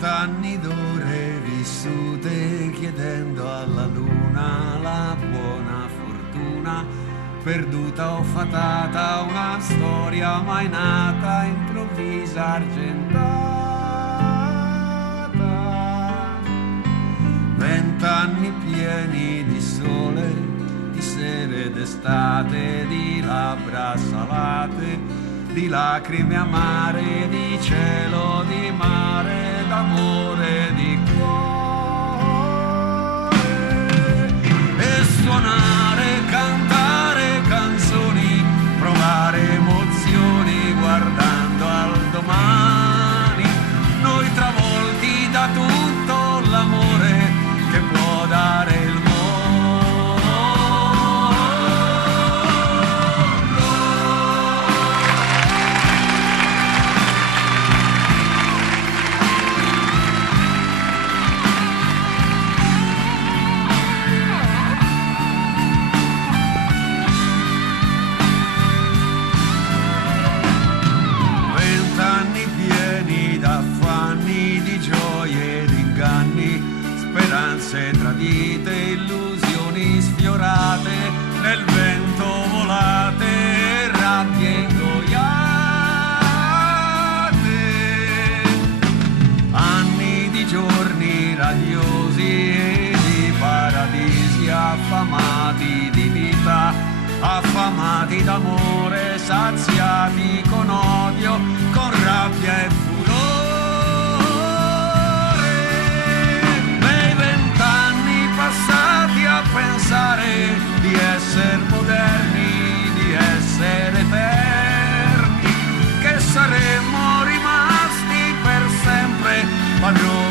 20 anni d'ore vissute chiedendo alla luna la buona fortuna, perduta o fatata, una storia mai nata, improvvisa, argentata. 20 anni pieni di sole, di sere d'estate, di labbra salate, di lacrime amare, di cielo, di mare, d'amore, di cuore. E suonare, cantare canzoni, provare emozioni guardando al domani, noi travolti da tutto l'amore che può dare il mondo. 20 anni pieni d'affanni, di gioie ed inganni, speranze tradite, illusioni sfiorate, nel vento volate, rabbie ingoiate. Anni di giorni radiosi e di paradisi, affamati di vita, affamati d'amore, saziati con odio, con rabbia e furore. Nei 20 anni passati a pensare di essere moderni, di essere eterni, che saremmo rimasti per sempre padroni